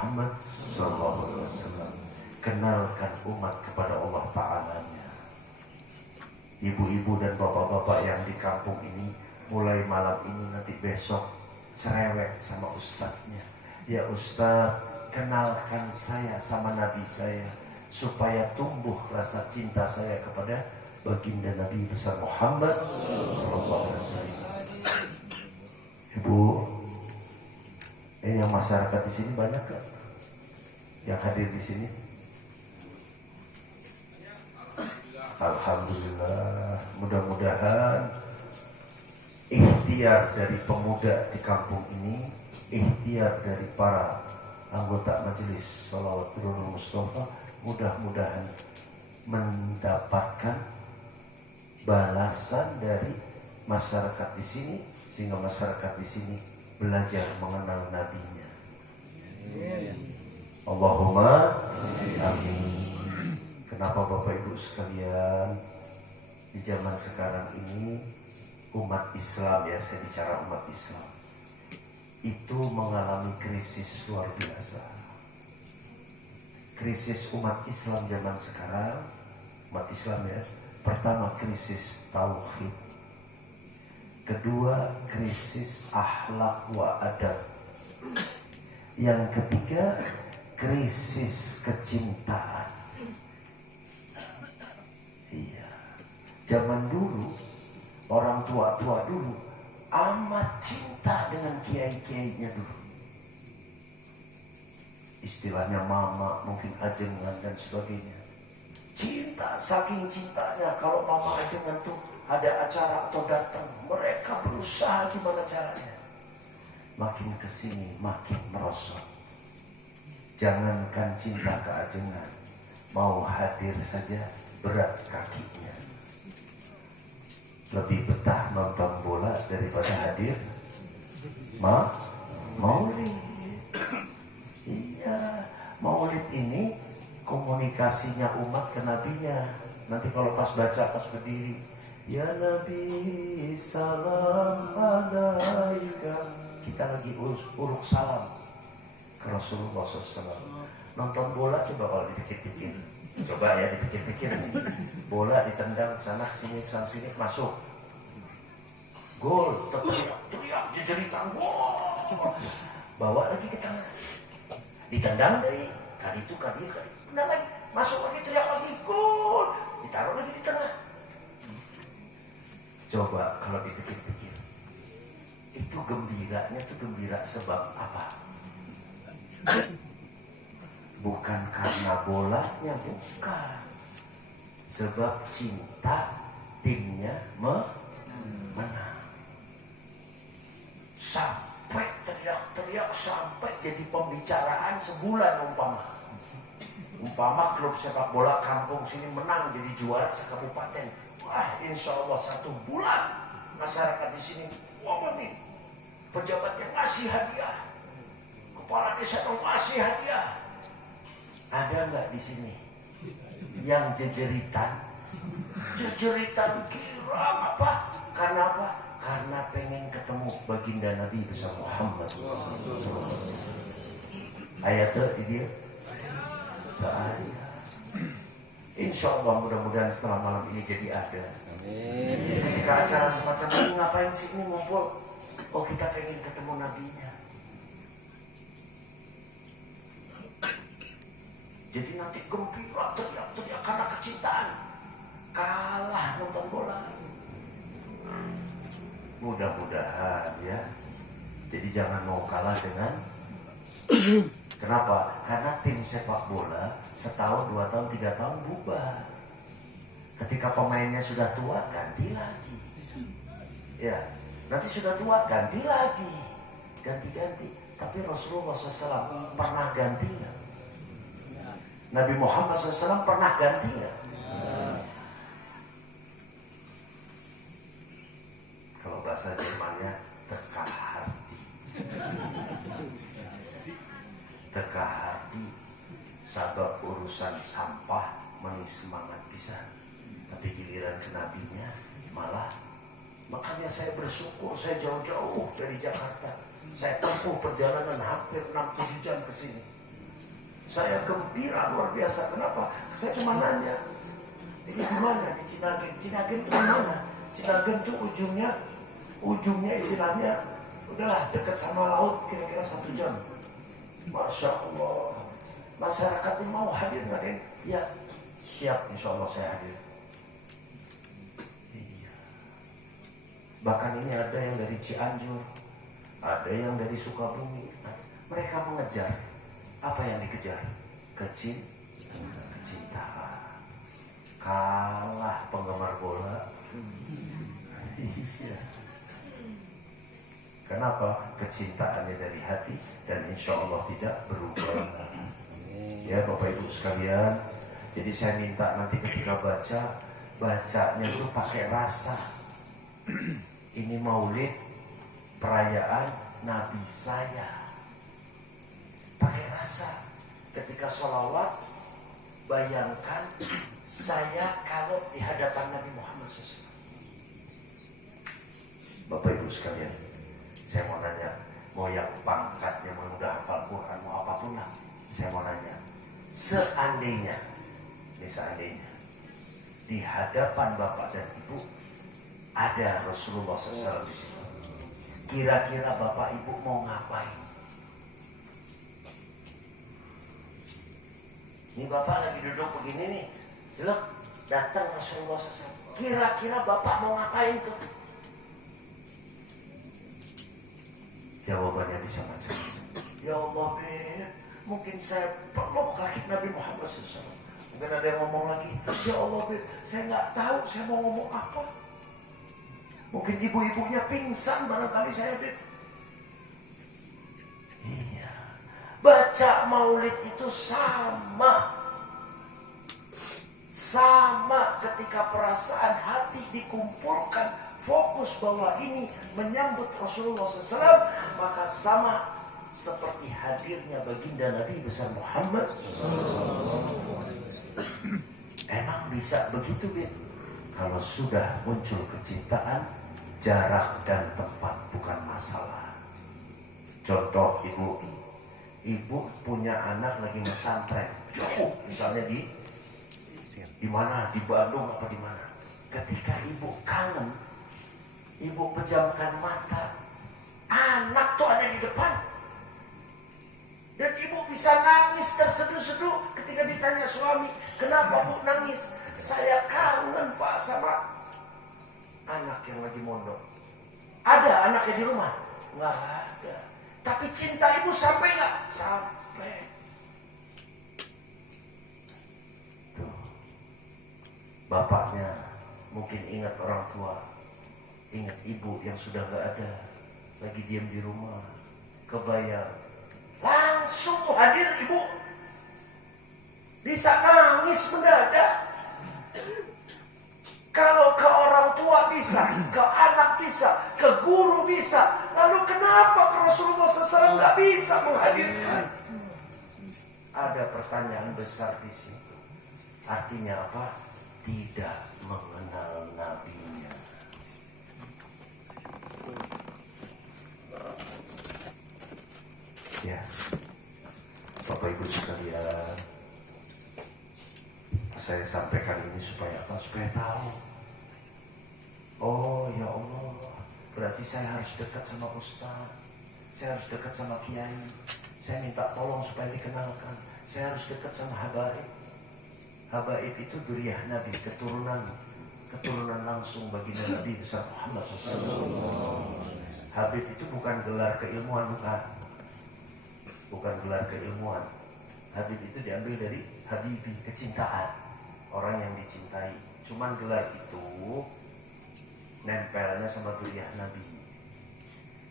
Muhammad Sallallahu Alaihi Wasallam. Kenalkan umat kepada Allah Ta'ala-nya. Ibu-ibu dan bapak-bapak yang di kampung ini, mulai malam ini nanti besok cerewet sama ustadznya. Ya Ustadz, kenalkan saya sama Nabi saya, supaya tumbuh rasa cinta saya kepada baginda Nabi besar Muhammad Sallallahu Alaihi Wasallam. Ibu, yang masyarakat di sini banyak kan? Yang hadir di sini? Alhamdulillah. Mudah-mudahan ikhtiar dari pemuda di kampung ini, ikhtiar dari para anggota majelis Shalawatul Mustafa, mudah-mudahan mendapatkan balasan dari masyarakat di sini, sehingga masyarakat di sini belajar mengenal nabinya. Allahumma amin. Kenapa Bapak Ibu sekalian, di zaman sekarang ini umat Islam, ya saya bicara umat Islam, itu mengalami krisis luar biasa. Krisis umat Islam zaman sekarang, umat Islam ya, pertama krisis tauhid, kedua krisis akhlak wa adab, yang ketiga krisis kecintaan. Iya, zaman dulu orang tua-tua dulu amat cinta dengan kiai-kiainya dulu. Istilahnya mama, mungkin ajengan dan sebagainya. Cinta, saking cintanya kalau mama ajengan tuh ada acara atau datang, mereka berusaha gimana caranya. Makin kesini makin merosot. Jangankan cinta keajengan, mau hadir saja berat kakinya. Lebih betah nonton bola daripada hadir maulid. Iya, maulid ini komunikasinya umat ke nabinya. Nanti kalau pas baca, pas berdiri, ya Nabi salam alaika, kita lagi uruk salam ke Rasulullah SAW. Nonton bola coba kalau dipikir-pikir, coba ya dipikir-pikir, bola ditendang sana sini masuk, gol, teriak jejeritan, gol, bawa lagi ke tengah, ditendang deh, kali itu tendang lagi, masuk lagi, teriak lagi, gol, ditaruh lagi di tengah. Coba kalau dipikir-pikir, itu gembiranya tuh gembira sebab apa? Bukan karena bolanya, bukan. Sebab cinta timnya menang. Sampai teriak-teriak, sampai jadi pembicaraan sebulan umpama klub sepak bola kampung sini menang jadi juara sekabupaten. Wah, insya Allah 1 bulan masyarakat di sini ngomongin, pejabatnya ngasih hadiah, kepala desa tuh ngasih hadiah. Ada nggak di sini yang jejeritan kiram apa? Karena apa? Karena pengen ketemu baginda Nabi besar Muhammad. Ayatnya di dia. Tak ada. Insya Allah mudah-mudahan setelah malam ini jadi ada. Ketika acara semacam ini, ngapain sih ini ngumpul? Oh, kita pengen ketemu nabinya. Jadi nanti gembira, teriak-teriak karena kecintaan. Kalah nonton bola. Mudah-mudahan ya. Jadi jangan mau kalah dengan. Kenapa? Karena tim sepak bola setahun, 2 tahun, 3 tahun bubar. Ketika pemainnya sudah tua, ganti lagi. Ya, nanti sudah tua, ganti lagi. Ganti-ganti. Tapi Rasulullah SAW pernah ganti nggak? Nabi Muhammad SAW pernah ganti nggak? Kalau bahasa Jermannya, teka hati. Teka hati, sabab urusan sampah manis semangat bisa. Tapi giliran ke nabinya malah. Makanya saya bersyukur, saya jauh-jauh dari Jakarta. Saya tempuh perjalanan hampir 6-7 jam ke sini. Saya gembira luar biasa. Kenapa? Saya cuma nanya, ini di mana? Di Cinagen. Cinagen itu mana? Cinagen itu ujungnya istilahnya udahlah dekat sama laut, kira-kira 1 jam. Masya Allah. Masyarakat ini mau hadir Raden? Ya, siap, insya Allah saya hadir. Iya. Bahkan ini ada yang dari Cianjur, ada yang dari Sukabumi. Mereka mengejar. Apa yang dikejar? Kecintaan. Kalah penggemar bola. Iya. Kenapa? Kecintaannya dari hati dan insya Allah tidak berubah. Ya Bapak Ibu sekalian, jadi saya minta nanti ketika bacanya itu pakai rasa. Ini maulid perayaan Nabi saya. Pakai rasa. Ketika sholawat, bayangkan saya kalau di hadapan Nabi Muhammad SAW. Bapak Ibu sekalian, saya mau nanya, mau yang pangkatnya mau udah hafal Quran, mau apapun lah, saya mau nanya, seandainya di hadapan Bapak dan Ibu ada Rasulullah SAW di situ, kira-kira Bapak Ibu mau ngapain? Ini Bapak lagi duduk begini nih, jelek, datang Rasulullah SAW. Kira-kira Bapak mau ngapain tuh? Jawabannya bisa macam, ya Allah, mungkin saya peluk kaki Nabi Muhammad SAW. Mungkin ada yang ngomong lagi, ya Allah, saya nggak tahu saya mau ngomong apa. Mungkin ibu-ibunya pingsan barangkali saya. Iya. Baca maulid itu sama ketika perasaan hati dikumpulkan, fokus bahwa ini menyambut Rasulullah SAW, maka sama seperti hadirnya baginda Nabi besar Muhammad. Emang bisa begitu, Bin? Kalau sudah muncul kecintaan, jarak dan tempat bukan masalah. Contoh, ibu punya anak lagi pesantren jauh, misalnya di mana, di Bandung apa di mana. Ketika ibu kangen, ibu pejamkan mata, anak tuh ada di depan, dan ibu bisa nangis terseduh-seduh ketika ditanya suami, kenapa Bu nangis? Saya kangen Pak sama anak yang lagi mondok. Ada anaknya di rumah? Nggak ada. Tapi cinta ibu sampai nggak? Sampai. Tuh. Bapaknya mungkin ingat orang tua, ingat ibu yang sudah nggak ada, lagi diam di rumah, kebayang, langsung tuh hadir ibu, bisa nangis mendadak. Kalau ke orang tua bisa, ke anak bisa, ke guru bisa, lalu kenapa ke Rasulullah SAW nggak bisa menghadirkan? Ada pertanyaan besar di situ. Artinya apa? Tidak mengenal nabinya. Ya, Bapak Ibu sekalian, saya sampaikan ini supaya apa? Supaya tahu. Oh ya Allah, berarti saya harus dekat sama Ustaz, saya harus dekat sama Kiai, saya minta tolong supaya dikenalkan, saya harus dekat sama Habaib. Habaib itu duriyah Nabi, keturunan langsung baginda Nabi besar Muhammad SAW. Habib itu bukan gelar keilmuan, bukan gelar keilmuan. Habib itu diambil dari habibi, kecintaan, orang yang dicintai. Cuman gelar itu nempelnya sama duriyah Nabi.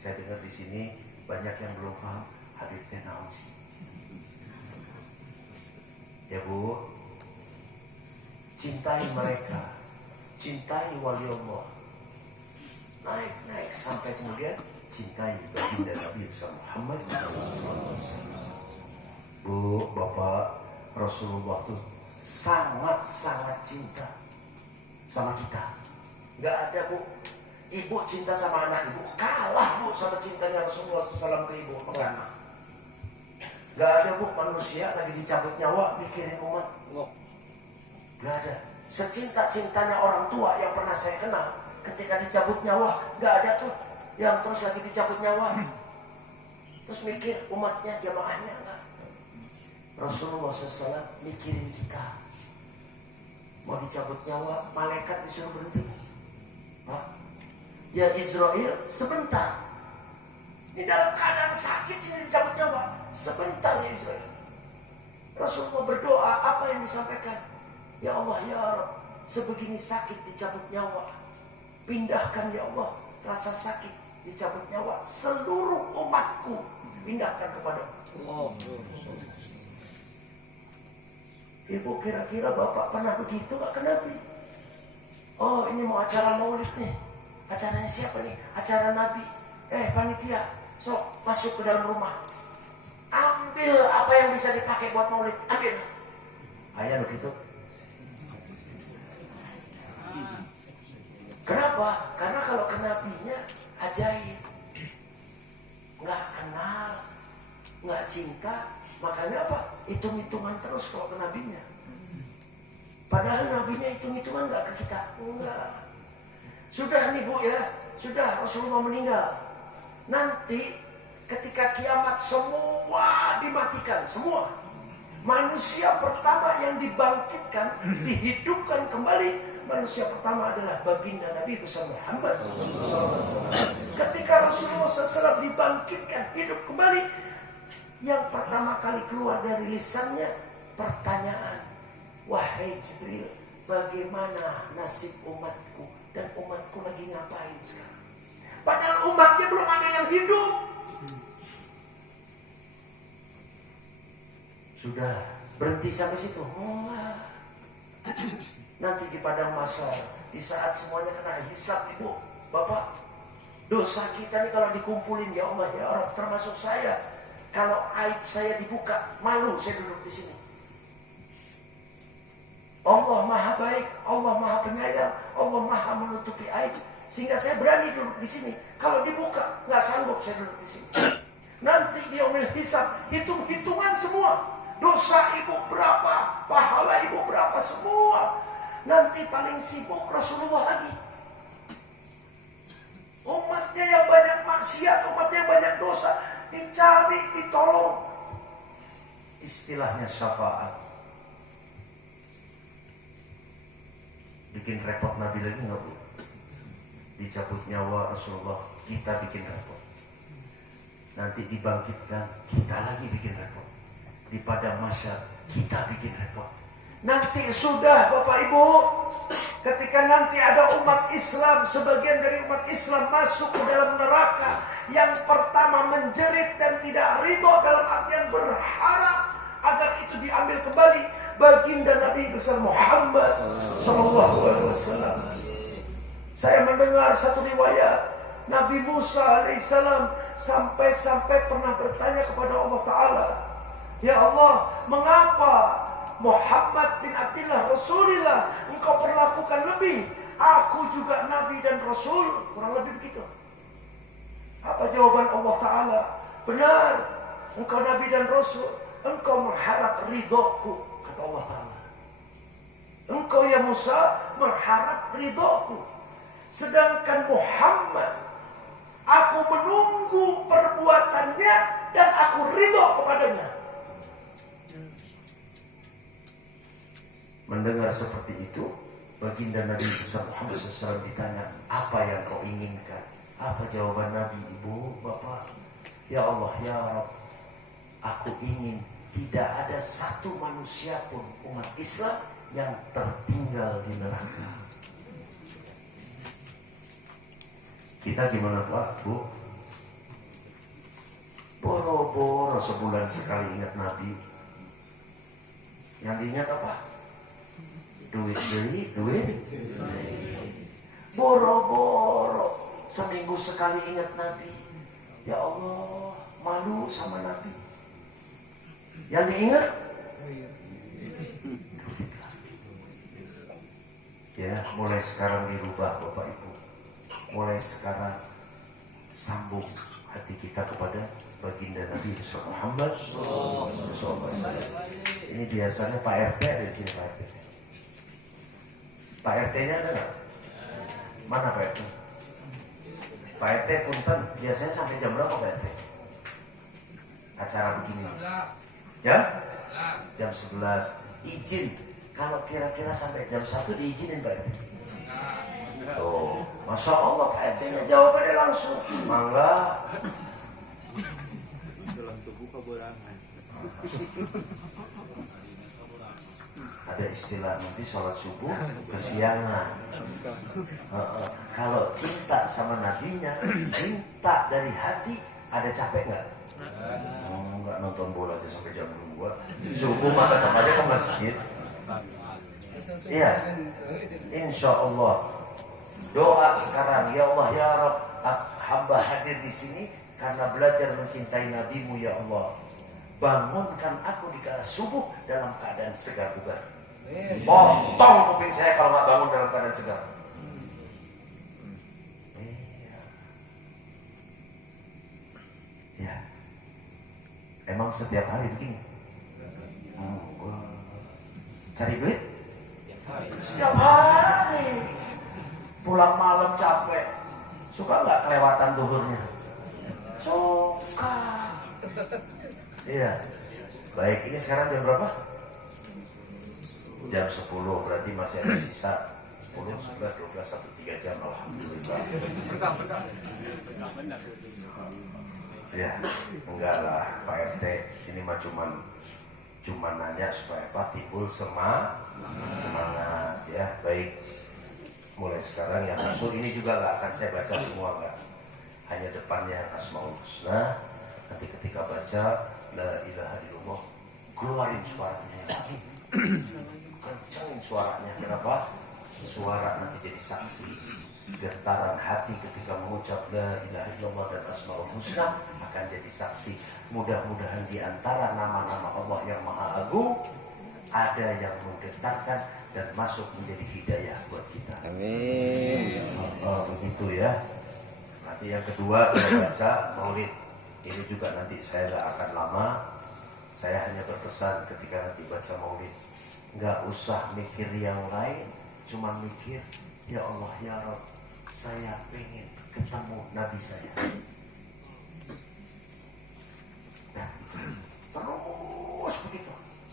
Saya dengar di sini banyak yang belum paham Habib teh naon sih. Ya Bu, cintai mereka, cintai wali Allah, naik sampai kemudian cintai baginda Nabi besar Muhammad. Bu, Bapak, Rasulullah tuh sangat cinta sama kita. Gak ada Bu, ibu cinta sama anak ibu kalah Bu sama cintanya Rasulullah SAW ke ibu. Enggak. Gak ada bu manusia lagi dicabut nyawa mikirin umat. Gak ada. Secinta-cintanya orang tua yang pernah saya kenal, ketika dicabut nyawa, gak ada tuh yang terus lagi dicabut nyawa terus mikir umatnya, jamaahnya. Enggak. Rasulullah SAW mikirin kita. Mau dicabut nyawa, malaikat disuruh berhenti. Pak, ya Israel sebentar. Ini dalam keadaan sakit ini dicabut nyawa. Sebentar ya Israel. Rasulullah berdoa, apa yang disampaikan? Ya Allah, ya Rabb, sebegini sakit dicabut nyawa. Pindahkan ya Allah rasa sakit dicabut nyawa seluruh umatku. Pindahkan kepada Allah. Ibu, kira-kira Bapak pernah begitu gak ke Nabi? Oh, ini mau acara maulid nih. Acaranya siapa nih? Acara Nabi. Panitia, sok masuk ke dalam rumah. Ambil apa yang bisa dipakai buat maulid. Ambil. Ayah begitu. Kenapa? Karena kalau ke nabinya ajaib. Nggak kenal, nggak cinta. Makanya apa? Hitung-hitungan terus kalau ke nabinya. Padahal nabinya hitung-hitungan nggak ke kita. Enggak. Sudah nih bu ya, sudah Rasulullah meninggal. Nanti ketika kiamat semua dimatikan, semua. Manusia pertama yang dibangkitkan, dihidupkan kembali, manusia pertama adalah baginda Nabi besar Muhammad SAW. Ketika Rasulullah SAW dibangkitkan, hidup kembali, yang pertama kali keluar dari lisannya pertanyaan, wahai Jibril, bagaimana nasib umatku dan umatku lagi ngapain sekarang? Padahal umatnya belum ada yang hidup. Sudah berhenti sampai situ. Nanti di padang mahsyar, di saat semuanya kena hisab, ibu, bapak, dosa kita nih kalau dikumpulin, ya Allah, ya Allah, termasuk saya. Kalau aib saya dibuka, malu saya duduk di sini. Allah maha baik, Allah maha penyayang, Allah maha menutupi aib, sehingga saya berani duduk di sini. Kalau dibuka, nggak sanggup saya duduk di sini. Nanti dia hisab, hitung-hitungan semua. Dosa ibu berapa, pahala ibu berapa, semua. Nanti paling sibuk Rasulullah lagi. Umatnya yang banyak maksiat, umatnya yang banyak dosa, dicari, ditolong. Istilahnya syafaat. Bikin repot Nabi lagi nggak bu? Dicabut nyawa Rasulullah, kita bikin repot. Nanti dibangkitkan, kita lagi bikin repot. Di padang mahsyar kita bikin repot. Nanti sudah Bapak Ibu, ketika nanti ada umat Islam, sebagian dari umat Islam masuk ke dalam neraka, yang pertama menjerit dan tidak ridho dalam artian berharap agar itu diambil kembali baginda Nabi besar Muhammad sallallahu alaihi wasallam. Saya mendengar satu riwayat Nabi Musa alaihissalam sampai pernah bertanya kepada Allah Ta'ala, ya Allah, mengapa Muhammad bin Abdullah Rasulullah engkau perlakukan lebih? Aku juga Nabi dan Rasul. Kurang lebih begitu. Apa jawaban Allah Ta'ala? Benar, engkau Nabi dan Rasul, engkau mengharap ridhoku, kata Allah Ta'ala. Engkau ya Musa mengharap ridhoku, sedangkan Muhammad, aku menunggu perbuatannya dan aku ridho kepadanya. Mendengar seperti itu, baginda Nabi besar Muhammad SAW ditanya, apa yang kau inginkan? Apa jawaban Nabi? Ibu, bapak, ya Allah, ya Rabb, aku ingin tidak ada satu manusia pun umat Islam yang tertinggal di neraka. Kita gimana Pak, Bu? Boro-boro sebulan sekali ingat Nabi. Yang diingat apa? Duit. Boro-boro seminggu sekali ingat Nabi. Ya Allah, malu sama Nabi. Yang diingat? Ya, mulai sekarang dirubah Bapak Ibu. Mulai sekarang sambung hati kita kepada baginda Nabi Muhammad SAW. Ini biasanya Pak RT ada di sini, Pak RT. Pak RT-nya ada nggak? Mana Pak RT? Pak RT punten, biasanya sampai jam berapa Pak RT? Acara begini. Ya? Jam 11. Izin. Kalau kira-kira sampai jam 1 diizinin Pak RT? Oh, Masya Allah Pak RT-nya jawabannya langsung. Mangga. Dalam subuh keberangan. Ada istilah nanti sholat subuh kesiangan. Kalau cinta sama nabinya, cinta dari hati, ada capek nggak? Nggak nonton bola aja sampai jam 2 subuh, maka tetap aja ke masjid. Iya, insya Allah. Doa sekarang, ya Allah ya Rabb, hamba hadir di sini karena belajar mencintai Nabimu ya Allah. Bangunkan aku di kala subuh dalam keadaan segar bugar. Potong kuping saya kalau nggak bangun dalam keadaan segar. Iya. Ya. Emang setiap hari begini? Cari duit? Setiap hari. Pulang malam capek. Suka nggak kelewatan duhurnya? Suka. Iya. Baik, ini sekarang jam berapa? Jam 10, berarti masih ada sisa 10, 11, 12, 1, 3 jam. Alhamdulillah. Ya, enggak lah Pak RT. Ini mah cuman nanya supaya Pak timbul semangat ya. Baik, mulai sekarang yang masuk ini juga nggak akan saya baca semua, nggak. Hanya depannya Asmaul Husna. Nanti ketika baca La ilaha illallah, keluarin suaranya lagi. Kencangin suaranya. Kenapa? Suara nanti jadi saksi. Getaran hati ketika mengucap La ilaha illallah dan Asmaul Husna akan jadi saksi. Mudah-mudahan di antara nama-nama Allah yang Maha Agung ada yang menggetarkan dan masuk menjadi hidayah buat kita. Amin. Begitu ya. Nanti yang kedua kita baca Maulid. Ini juga nanti saya nggak akan lama. Saya hanya berpesan ketika nanti baca Maulid, nggak usah mikir yang lain, cuma mikir ya Allah ya Rabb, saya pengen ketemu Nabi saya.